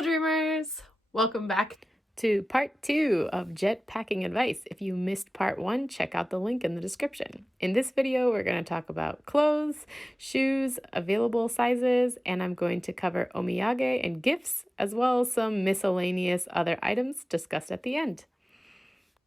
Hello dreamers! Welcome back to part 2 of jet packing advice. If you missed part 1, check out the link in the description. In this video, we're going to talk about clothes, shoes, available sizes, and I'm going to cover omiyage and gifts, as well as some miscellaneous other items discussed at the end.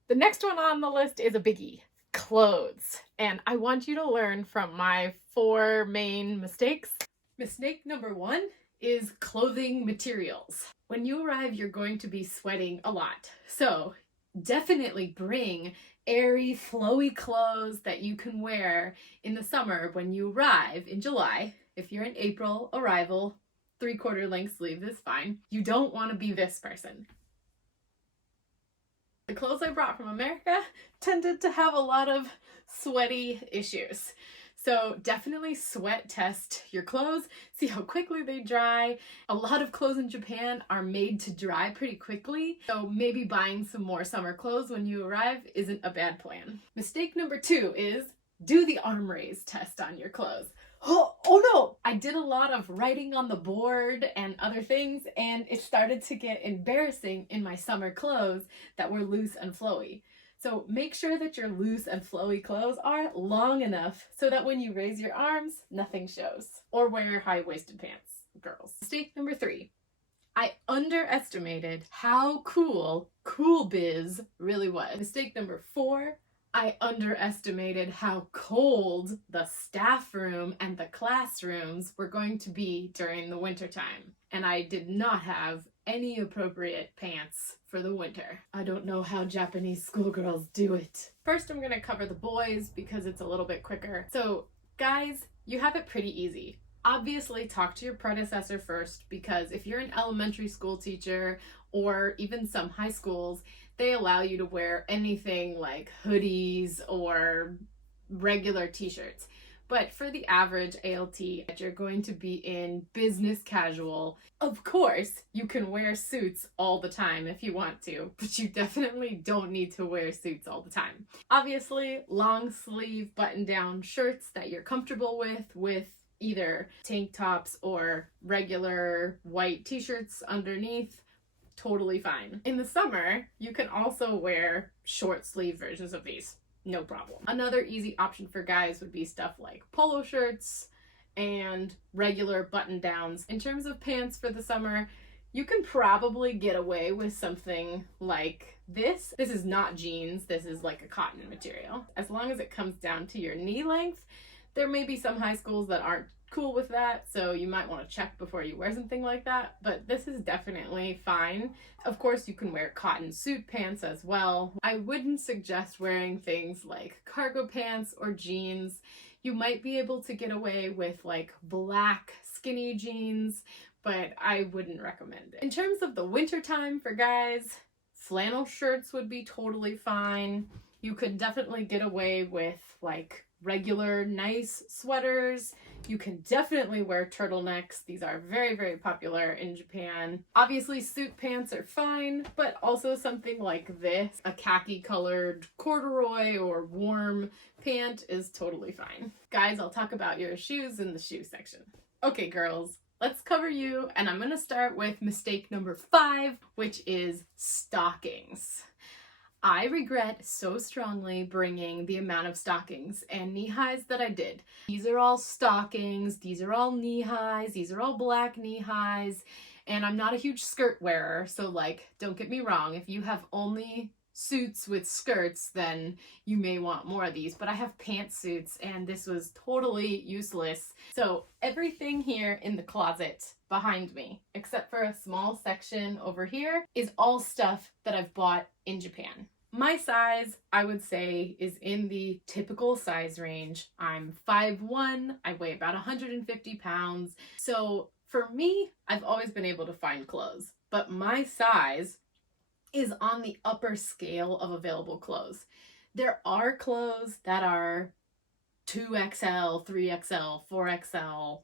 The next one on the list is a biggie, clothes. And I want you to learn from my 4 main mistakes. Mistake number 1 is clothing materials. When you arrive, you're going to be sweating a lot. So definitely bring airy, flowy clothes that you can wear in the summer when you arrive in July. If you're an April arrival, 3/4 length sleeve is fine. You don't want to be this person. The clothes I brought from America tended to have a lot of sweaty issues. So definitely sweat test your clothes, see how quickly they dry. A lot of clothes in Japan are made to dry pretty quickly, so maybe buying some more summer clothes when you arrive isn't a bad plan. Mistake number 2 is do the arm raise test on your clothes. Oh no! I did a lot of writing on the board and other things, and it started to get embarrassing in my summer clothes that were loose and flowy. So make sure that your loose and flowy clothes are long enough so that when you raise your arms, nothing shows. Or wear high-waisted pants, girls. Mistake number 3. I underestimated how cool biz really was. Mistake number 4. I underestimated how cold the staff room and the classrooms were going to be during the wintertime. And I did not have any appropriate pants for the winter. I don't know how Japanese schoolgirls do it. First, I'm gonna cover the boys because it's a little bit quicker. So guys, you have it pretty easy. Obviously, talk to your predecessor first, because if you're an elementary school teacher or even some high schools, they allow you to wear anything like hoodies or regular t-shirts. But for the average ALT, you're going to be in business casual. Of course, you can wear suits all the time if you want to, but you definitely don't need to wear suits all the time. Obviously, long sleeve button-down shirts that you're comfortable with either tank tops or regular white t-shirts underneath, totally fine. In the summer, you can also wear short sleeve versions of these. No problem. Another easy option for guys would be stuff like polo shirts and regular button downs. In terms of pants for the summer, you can probably get away with something like this. This is not jeans, this is like a cotton material. As long as it comes down to your knee length. There may be some high schools that aren't cool with that, so you might want to check before you wear something like that, but this is definitely fine. Of course, you can wear cotton suit pants as well. I wouldn't suggest wearing things like cargo pants or jeans. You might be able to get away with like black skinny jeans, but I wouldn't recommend it. In terms of the winter time for guys, flannel shirts would be totally fine. You could definitely get away with like regular nice sweaters. You can definitely wear turtlenecks. These are very, very popular in Japan. Obviously, suit pants are fine, but also something like this, a khaki colored corduroy or warm pant, is totally fine. Guys, I'll talk about your shoes in the shoe section. Okay, girls, let's cover you, and I'm gonna start with mistake number 5, which is stockings. I regret so strongly bringing the amount of stockings and knee highs that I did. These are all stockings, these are all knee highs, these are all black knee highs, and I'm not a huge skirt wearer, so like, don't get me wrong, if you have only suits with skirts, then you may want more of these, but I have pantsuits and this was totally useless. So everything here in the closet behind me, except for a small section over here, is all stuff that I've bought in Japan. My size, I would say, is in the typical size range. I'm 5'1", I weigh about 150 pounds. So for me, I've always been able to find clothes, but my size is on the upper scale of available clothes. There are clothes that are 2XL, 3XL, 4XL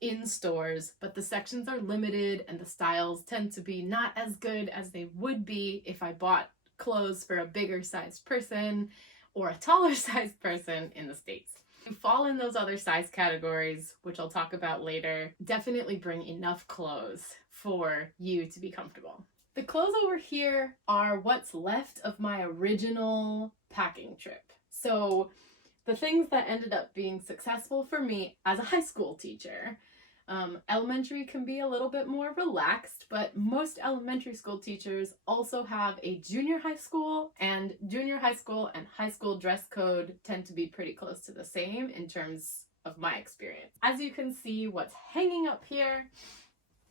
in stores, but the sections are limited and the styles tend to be not as good as they would be if I bought clothes for a bigger sized person or a taller sized person in the States. If you fall in those other size categories, which I'll talk about later, definitely bring enough clothes for you to be comfortable. The clothes over here are what's left of my original packing trip. So the things that ended up being successful for me as a high school teacher. Elementary can be a little bit more relaxed, but most elementary school teachers also have a junior high school, and junior high school and high school dress code tend to be pretty close to the same in terms of my experience. As you can see, what's hanging up here,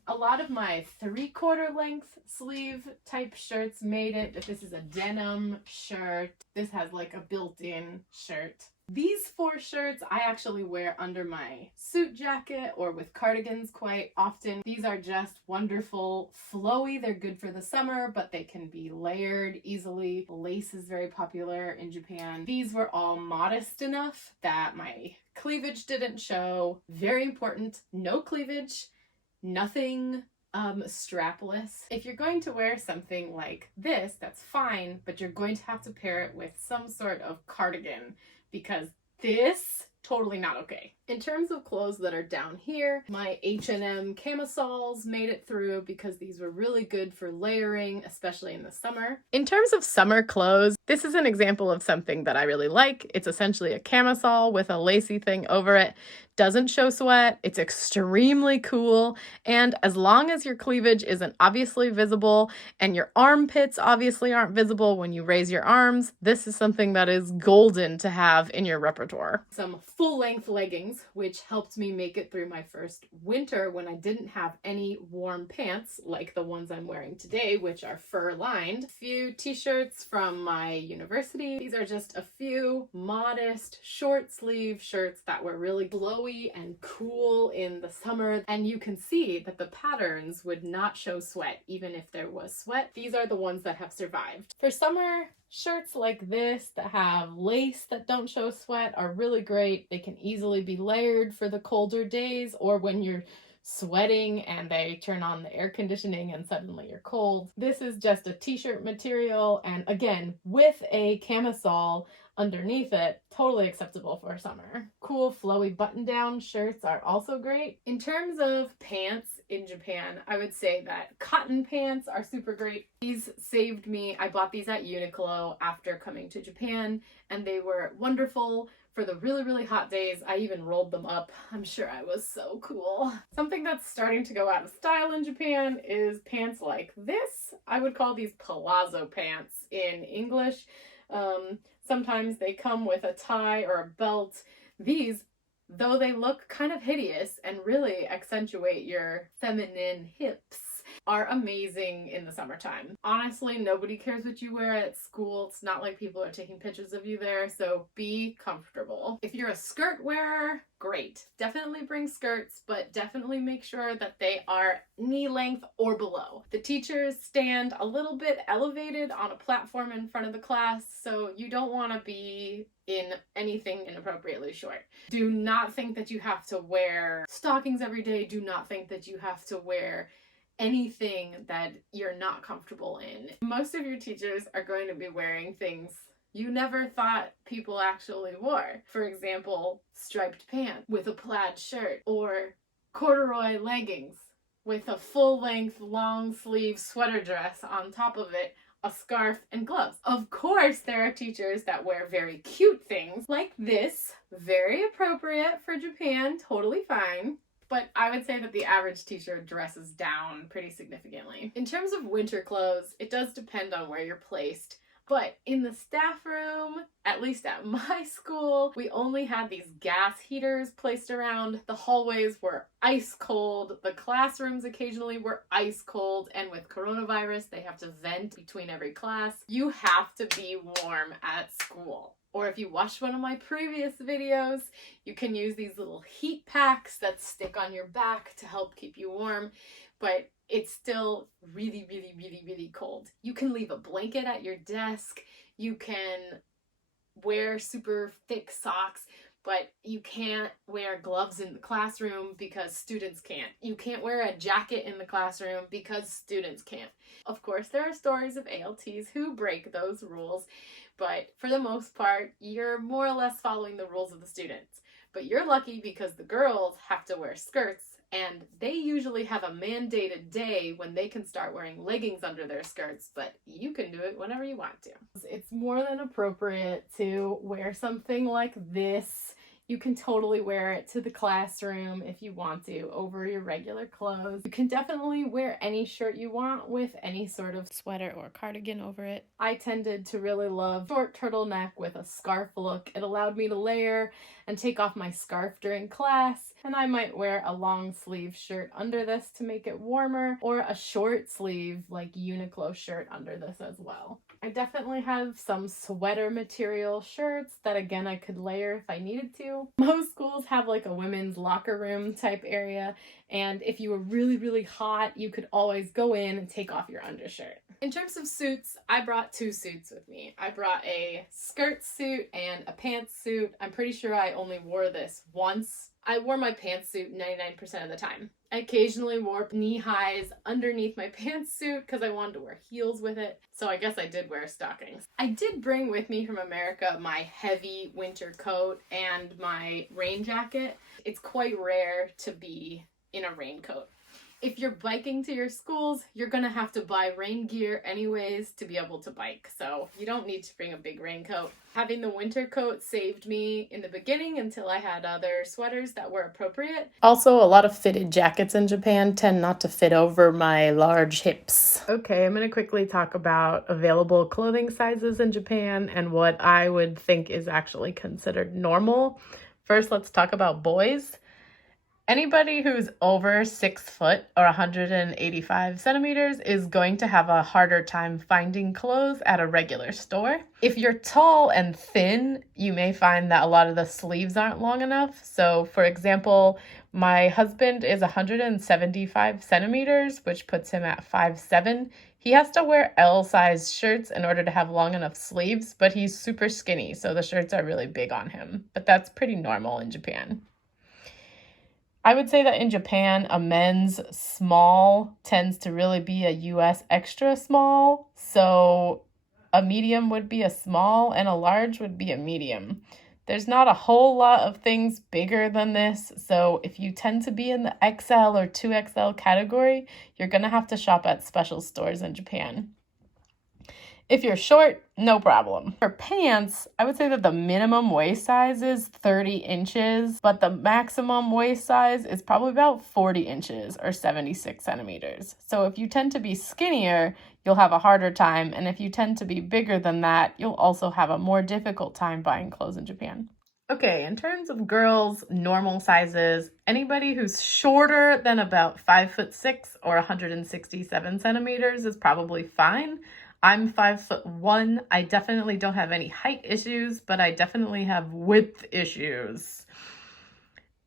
a lot of my 3/4 length sleeve type shirts made it. If this is a denim shirt, this has like a built-in shirt. These 4 shirts I actually wear under my suit jacket or with cardigans quite often. These are just wonderful, flowy. They're good for the summer, but they can be layered easily. Lace is very popular in Japan. These were all modest enough that my cleavage didn't show. Very important, no cleavage, nothing strapless. If you're going to wear something like this, that's fine, but you're going to have to pair it with some sort of cardigan, because this, totally not okay. In terms of clothes that are down here, my H&M camisoles made it through because these were really good for layering, especially in the summer. In terms of summer clothes, this is an example of something that I really like. It's essentially a camisole with a lacy thing over it. Doesn't show sweat, it's extremely cool, and as long as your cleavage isn't obviously visible and your armpits obviously aren't visible when you raise your arms, this is something that is golden to have in your repertoire. Some full-length leggings, which helped me make it through my first winter when I didn't have any warm pants like the ones I'm wearing today, which are fur-lined. A few t-shirts from my university. These are just a few modest short-sleeve shirts that were really glowy and cool in the summer, and you can see that the patterns would not show sweat even if there was sweat. These are the ones that have survived. For summer, shirts like this that have lace that don't show sweat are really great. They can easily be layered for the colder days or when you're sweating and they turn on the air conditioning and suddenly you're cold. This is just a t-shirt material, and again, with a camisole underneath it, totally acceptable for summer. Cool flowy button-down shirts are also great. In terms of pants in Japan, I would say that cotton pants are super great. These saved me. I bought these at Uniqlo after coming to Japan, and they were wonderful for the really, really hot days. I even rolled them up. I'm sure I was so cool. Something that's starting to go out of style in Japan is pants like this. I would call these palazzo pants in English. Sometimes they come with a tie or a belt. These, though they look kind of hideous and really accentuate your feminine hips, are amazing in the summertime. Honestly, nobody cares what you wear at school. It's not like people are taking pictures of you there, so be comfortable. If you're a skirt wearer, great. Definitely bring skirts, but definitely make sure that they are knee length or below. The teachers stand a little bit elevated on a platform in front of the class, so you don't want to be in anything inappropriately short. Do not think that you have to wear stockings every day. Do not think that you have to wear anything that you're not comfortable in. Most of your teachers are going to be wearing things you never thought people actually wore. For example, striped pants with a plaid shirt, or corduroy leggings with a full-length long sleeve sweater dress on top of it, a scarf, and gloves. Of course, there are teachers that wear very cute things like this. Very appropriate for Japan, totally fine. But I would say that the average teacher dresses down pretty significantly. In terms of winter clothes, it does depend on where you're placed. But in the staff room, at least at my school, we only had these gas heaters placed around. The hallways were ice cold. The classrooms occasionally were ice cold. And with coronavirus, they have to vent between every class. You have to be warm at school. Or if you watched one of my previous videos, you can use these little heat packs that stick on your back to help keep you warm. But it's still really, really, really, really cold. You can leave a blanket at your desk. You can wear super thick socks, but you can't wear gloves in the classroom because students can't. You can't wear a jacket in the classroom because students can't. Of course, there are stories of ALTs who break those rules, but for the most part, you're more or less following the rules of the students. But you're lucky because the girls have to wear skirts, and they usually have a mandated day when they can start wearing leggings under their skirts, but you can do it whenever you want to. It's more than appropriate to wear something like this. You can totally wear it to the classroom if you want to, over your regular clothes. You can definitely wear any shirt you want with any sort of sweater or cardigan over it. I tended to really love short turtleneck with a scarf look. It allowed me to layer and take off my scarf during class, and I might wear a long sleeve shirt under this to make it warmer, or a short sleeve like Uniqlo shirt under this as well. I definitely have some sweater material shirts that, again, I could layer if I needed to. Most schools have like a women's locker room type area, and if you were really, really hot, you could always go in and take off your undershirt. In terms of suits, I brought 2 suits with me. I brought a skirt suit and a pantsuit. I'm pretty sure I only wore this once. I wore my pantsuit 99% of the time. I occasionally wore knee highs underneath my pantsuit because I wanted to wear heels with it. So I guess I did wear stockings. I did bring with me from America my heavy winter coat and my rain jacket. It's quite rare to be in a raincoat. If you're biking to your schools, you're gonna have to buy rain gear anyways to be able to bike, so you don't need to bring a big raincoat. Having the winter coat saved me in the beginning until I had other sweaters that were appropriate. Also, a lot of fitted jackets in Japan tend not to fit over my large hips. Okay, I'm gonna quickly talk about available clothing sizes in Japan and what I would think is actually considered normal. First, let's talk about boys. Anybody who's over 6 foot or 185 centimeters is going to have a harder time finding clothes at a regular store. If you're tall and thin, you may find that a lot of the sleeves aren't long enough. So for example, my husband is 175 centimeters, which puts him at 5'7". He has to wear L size shirts in order to have long enough sleeves, but he's super skinny, so the shirts are really big on him. But that's pretty normal in Japan. I would say that in Japan, a men's small tends to really be a US extra small. So a medium would be a small and a large would be a medium. There's not a whole lot of things bigger than this. So if you tend to be in the XL or 2XL category, you're going to have to shop at special stores in Japan. If you're short, no problem. For pants, I would say that the minimum waist size is 30 inches, but the maximum waist size is probably about 40 inches or 76 centimeters. So if you tend to be skinnier, you'll have a harder time. And if you tend to be bigger than that, you'll also have a more difficult time buying clothes in Japan. Okay, in terms of girls' normal sizes, anybody who's shorter than about 5'6" or 167 centimeters is probably fine. I'm 5'1". I definitely don't have any height issues, but I definitely have width issues.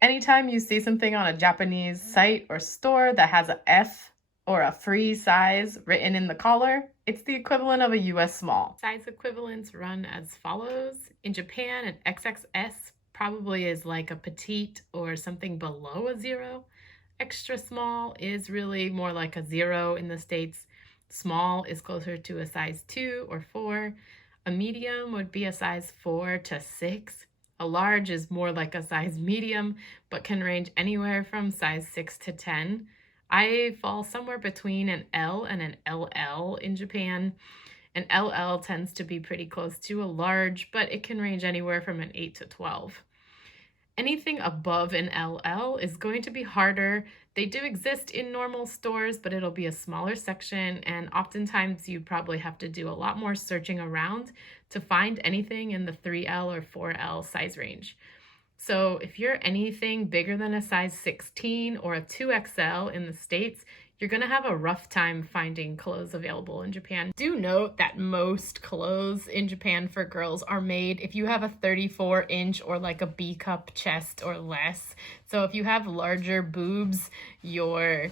Anytime you see something on a Japanese site or store that has a F or a free size written in the collar, it's the equivalent of a US small. Size equivalents run as follows. In Japan, an XXS probably is like a petite or something below a 0. Extra small is really more like a 0 in the States. Small is closer to a size 2 or 4. A medium would be a size 4 to 6. A large is more like a size medium, but can range anywhere from size 6 to 10. I fall somewhere between an L and an LL in Japan. An LL tends to be pretty close to a large, but it can range anywhere from an 8 to 12. Anything above an LL is going to be harder. They do exist in normal stores, but it'll be a smaller section, and oftentimes you probably have to do a lot more searching around to find anything in the 3L or 4L size range. So if you're anything bigger than a size 16 or a 2XL in the States, you're going to have a rough time finding clothes available in Japan. Do note that most clothes in Japan for girls are made if you have a 34-inch or like a B-cup chest or less. So if you have larger boobs, your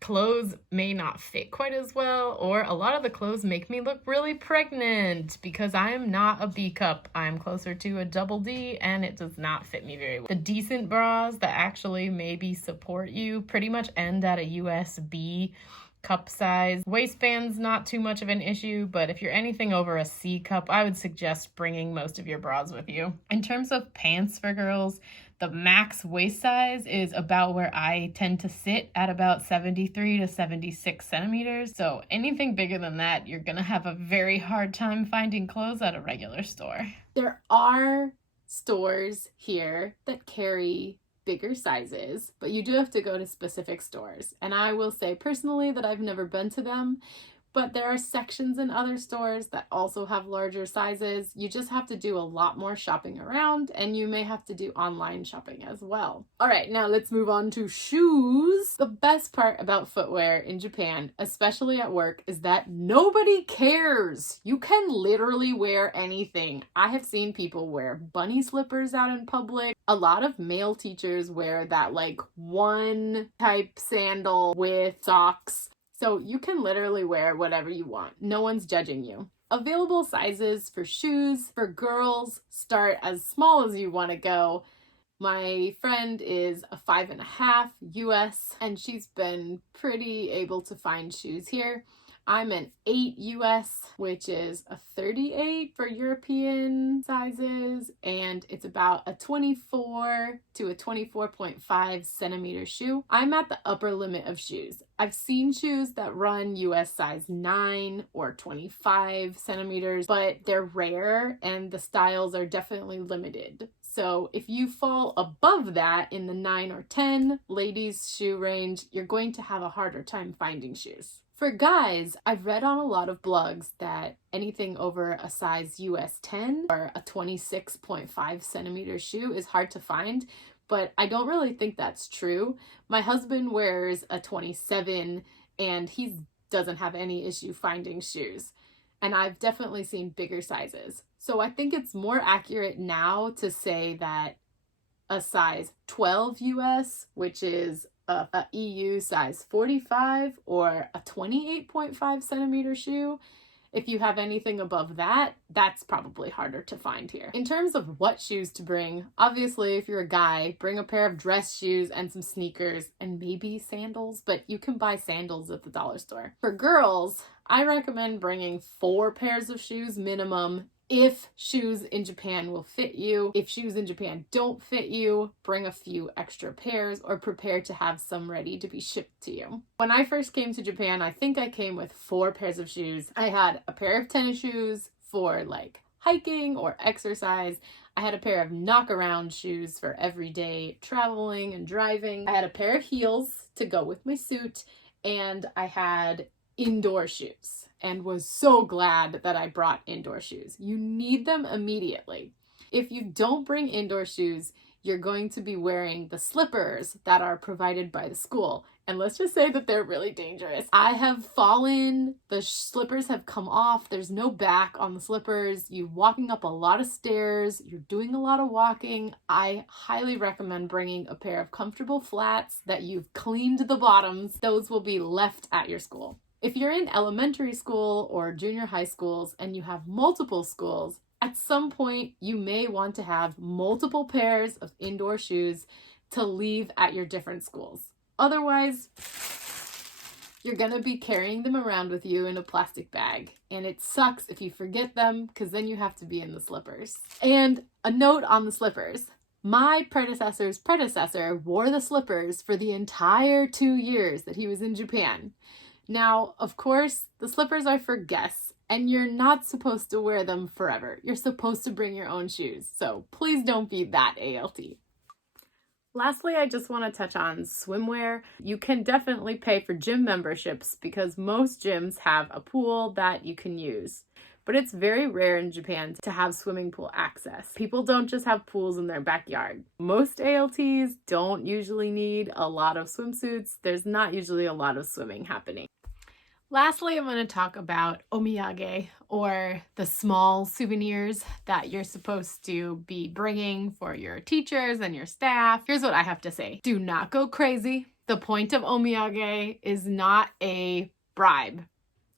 clothes may not fit quite as well, or a lot of the clothes make me look really pregnant because I'm not a B cup. I'm closer to a double D, and it does not fit me very well. The decent bras that actually maybe support you pretty much end at a USB cup size. Waistband's not too much of an issue, but if you're anything over a C cup, I would suggest bringing most of your bras with you. In terms of pants for girls, The max waist size is about where I tend to sit at about 73 to 76 centimeters. So anything bigger than that, you're gonna have a very hard time finding clothes at a regular store. There are stores here that carry bigger sizes, but you do have to go to specific stores. And I will say personally that I've never been to them, but there are sections in other stores that also have larger sizes. You just have to do a lot more shopping around, and you may have to do online shopping as well. All right, now let's move on to shoes. The best part about footwear in Japan, especially at work, is that nobody cares. You can literally wear anything. I have seen people wear bunny slippers out in public. A lot of male teachers wear that like one type sandal with socks. So you can literally wear whatever you want. No one's judging you. Available sizes for shoes for girls start as small as you want to go. My friend is a 5.5 US, and she's been pretty able to find shoes here. I'm an 8 US, which is a 38 for European sizes, and it's about a 24 to a 24.5 centimeter shoe. I'm at the upper limit of shoes. I've seen shoes that run US size 9 or 25 centimeters, but they're rare and the styles are definitely limited. So if you fall above that in the 9 or 10 ladies shoe range, you're going to have a harder time finding shoes. For guys, I've read on a lot of blogs that anything over a size US 10 or a 26.5 centimeter shoe is hard to find, but I don't really think that's true. My husband wears a 27 and he doesn't have any issue finding shoes. And I've definitely seen bigger sizes. So I think it's more accurate now to say that a size 12 US, which is a EU size 45 or a 28.5 centimeter shoe. If you have anything above that, that's probably harder to find here. In terms of what shoes to bring, obviously if you're a guy, bring a pair of dress shoes and some sneakers and maybe sandals, but you can buy sandals at the dollar store. For girls, I recommend bringing 4 pairs of shoes minimum if shoes in Japan will fit you. If shoes in Japan don't fit you, bring a few extra pairs or prepare to have some ready to be shipped to you. When I first came to Japan, I think I came with 4 pairs of shoes. I had a pair of tennis shoes for like hiking or exercise. I had a pair of knock-around shoes for everyday traveling and driving. I had a pair of heels to go with my suit, and I had indoor shoes, and was so glad that I brought indoor shoes. You need them immediately. If you don't bring indoor shoes, you're going to be wearing the slippers that are provided by the school. And let's just say that they're really dangerous. I have fallen, the slippers have come off, there's no back on the slippers, you're walking up a lot of stairs, you're doing a lot of walking. I highly recommend bringing a pair of comfortable flats that you've cleaned the bottoms. Those will be left at your school. If you're in elementary school or junior high schools and you have multiple schools, at some point you may want to have multiple pairs of indoor shoes to leave at your different schools. Otherwise, you're gonna be carrying them around with you in a plastic bag, and it sucks if you forget them because then you have to be in the slippers. And a note on the slippers. My predecessor's predecessor wore the slippers for the entire 2 years that he was in Japan. Now, of course, the slippers are for guests, and you're not supposed to wear them forever. You're supposed to bring your own shoes, so please don't be that ALT. Lastly, I just want to touch on swimwear. You can definitely pay for gym memberships because most gyms have a pool that you can use. But it's very rare in Japan to have swimming pool access. People don't just have pools in their backyard. Most ALTs don't usually need a lot of swimsuits. There's not usually a lot of swimming happening. Lastly, I'm going to talk about omiyage, or the small souvenirs that you're supposed to be bringing for your teachers and your staff. Here's what I have to say. Do not go crazy. The point of omiyage is not a bribe.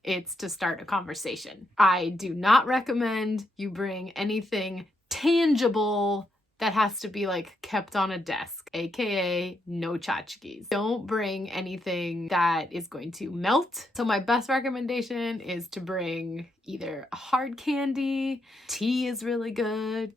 It's to start a conversation. I do not recommend you bring anything tangible that has to be like kept on a desk, aka no tchotchkes. Don't bring anything that is going to melt. So my best recommendation is to bring either a hard candy, tea is really good,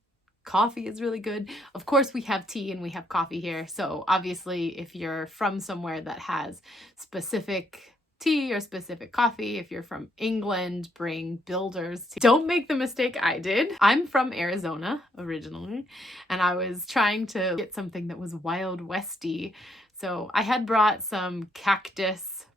Coffee is really good. Of course, we have tea and we have coffee here. So obviously, if you're from somewhere that has specific tea or specific coffee, if you're from England, bring Builder's tea. Don't make the mistake I did. I'm from Arizona originally, and I was trying to get something that was Wild Westy. So I had brought some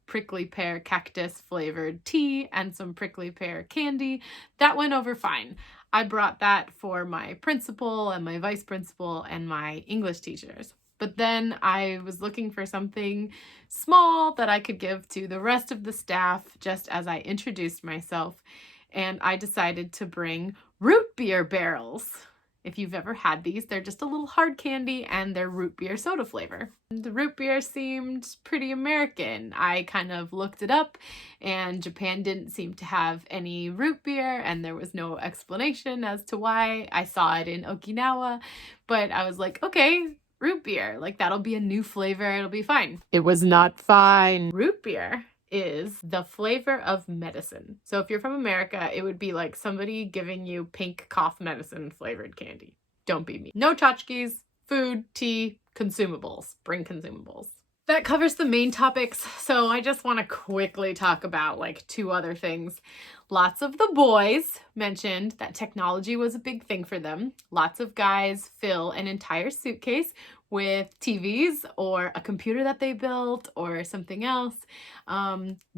prickly pear cactus flavored tea and some prickly pear candy. That went over fine. I brought that for my principal and my vice principal and my English teachers. But then I was looking for something small that I could give to the rest of the staff just as I introduced myself. And I decided to bring root beer barrels. If you've ever had these, they're just a little hard candy and they're root beer soda flavor. The root beer seemed pretty American. I kind of looked it up and Japan didn't seem to have any root beer and there was no explanation as to why. I saw it in Okinawa, but I was like, okay, root beer, like that'll be a new flavor, it'll be fine. It was not fine. Root beer is the flavor of medicine. So if you're from America, it would be like somebody giving you pink cough medicine flavored candy. Don't be me. No tchotchkes, food, tea, consumables. Bring consumables. That covers the main topics, so I just want to quickly talk about like 2 other things. Lots of the boys mentioned that technology was a big thing for them. Lots of guys fill an entire suitcase with TVs or a computer that they built or something else.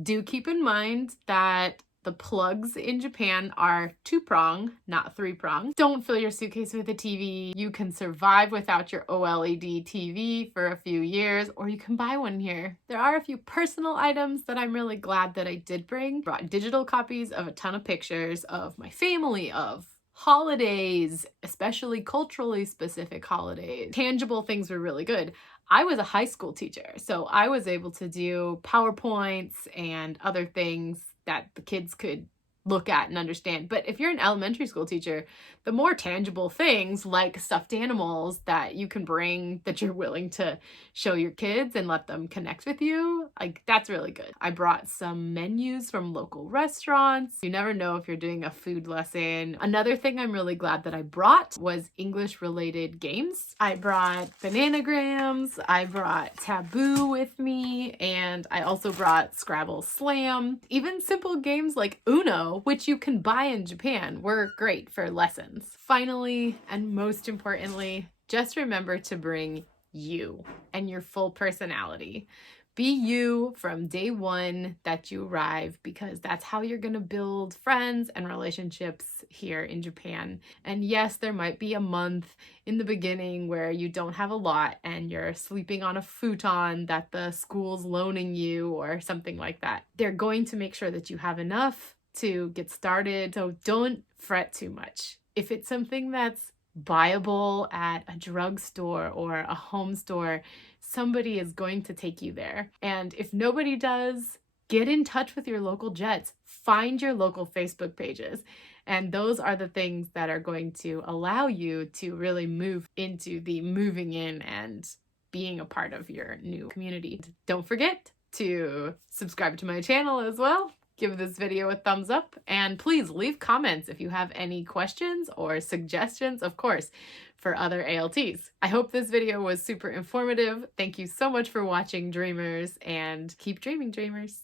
Do keep in mind that the plugs in Japan are 2-prong, not 3-prong. Don't fill your suitcase with a TV. You can survive without your OLED TV for a few years, or you can buy one here. There are a few personal items that I'm really glad that I did bring. Brought digital copies of a ton of pictures of my family, of holidays, especially culturally specific holidays. Tangible things were really good. I was a high school teacher, so I was able to do PowerPoints and other things that the kids could look at and understand. But if you're an elementary school teacher, the more tangible things like stuffed animals that you can bring that you're willing to show your kids and let them connect with you, like that's really good. I brought some menus from local restaurants. You never know if you're doing a food lesson. Another thing I'm really glad that I brought was English related games. I brought Bananagrams, I brought Taboo with me, and I also brought Scrabble Slam. Even simple games like Uno, which you can buy in Japan, were great for lessons. Finally, and most importantly, just remember to bring you and your full personality. Be you from day one that you arrive, because that's how you're going to build friends and relationships here in Japan. And yes, there might be a month in the beginning where you don't have a lot and you're sleeping on a futon that the school's loaning you or something like that. They're going to make sure that you have enough to get started, so don't fret too much. If it's something that's buyable at a drugstore or a home store, somebody is going to take you there. And if nobody does, get in touch with your local Jets. Find your local Facebook pages. And those are the things that are going to allow you to really move into the moving in and being a part of your new community. Don't forget to subscribe to my channel as well. Give this video a thumbs up, and please leave comments if you have any questions or suggestions, of course, for other ALTs. I hope this video was super informative. Thank you so much for watching, dreamers, and keep dreaming, dreamers.